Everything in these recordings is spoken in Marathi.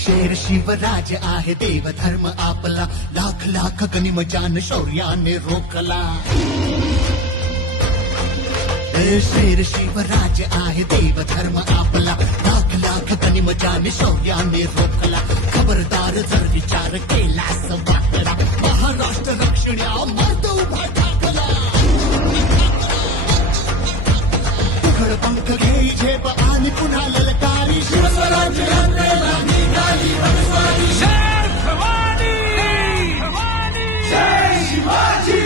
शेर शिवराज आहे देवधर्म आपला, लाख लाख गनिमजान शौर्याने रोखला. शेर शिवराज आहे देवधर्म आपला, लाख लाख गनिमजान शौर्याने रोखला. खबरदार जर विचार केलास वाकडा, महाराष्ट्र रक्षण्या मर्द उभा टाकला. तुखड पंख घेई झेप आणि पुन्हा ललकारी, शिवस्वराज्य यात्रेला निघाली भगस्वारी. जय भवानी, जय शिवाजी,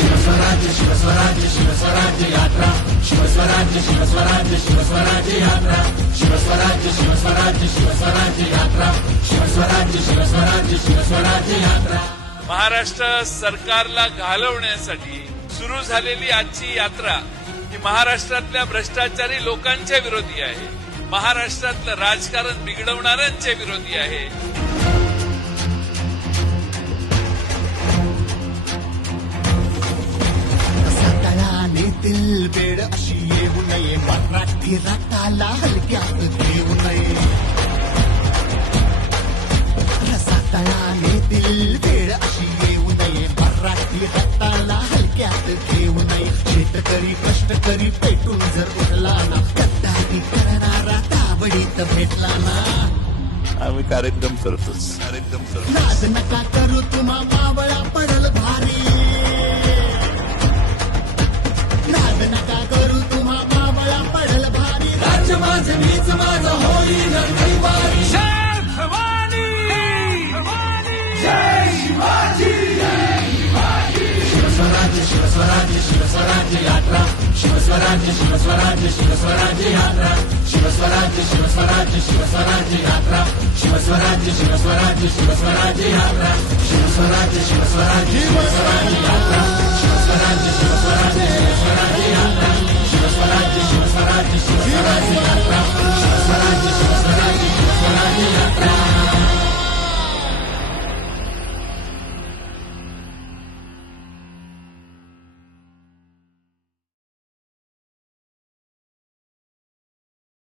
शिवस्वराज्य शिवस्वराज्य शिवस्वराज्य यात्रा, शिवस्वराज्य शिवस्वराज्य शिवस्वराज्य यात्रा, शिवस्वराज्य शिवस्वराज्य शिवस्वराज्य यात्रा, शिवस्वराज्य शिवस्वराज्य शिवस्वराज्य यात्रा. महाराष्ट्र सरकारला घालवण्यासाठी सुरू झालेली आजची यात्रा ही महाराष्ट्रातल्या भ्रष्टाचारी लोकांच्या विरोधी आहे, महाराष्ट्रातलं राजकारण बिघडवणाऱ्यांच्या विरोधी आहे. दिल बेड अशी येऊ नये, मराठी रक्ताला हलक्यात घेऊ नये. रसातळाने दिल बेड अशी येऊ नये, मराठी रक्ताला हलक्यात घेऊ नये. शेतकरी कष्टकरी पेटून जर उठला ना, गद्दारी करणारा ताबडीत भेटला ना. आम्ही कार्यक्रम करतोच. नाद नका करू तुम्हा मावळा पडल भारी, नाद नका करू तुम्हा मावळा पडल भारी. राज्य माझं मीच माझं होईल रविवारी. जय भवानी, जय शिवाजी, शिवस्वराज्य शिवस्वराज्य शिवस्वराज्य यात्रा, शिवस्वराज्य शिवस्वराज्य शिवस्वराज्य यात्रा, शिवस्वराज्य शिवस्वराज्य शिवस्वराज्य यात्रा, शिवस्वराज्य शिवस्वराज्य शिवस्वराज्य यात्रा, शिवस्वराज्य शिवस्वराज्य शिवस्वराज्य यात्रा, शिवस्वराज्य शिवस्वराज्य शिवस्वराज्य यात्रा.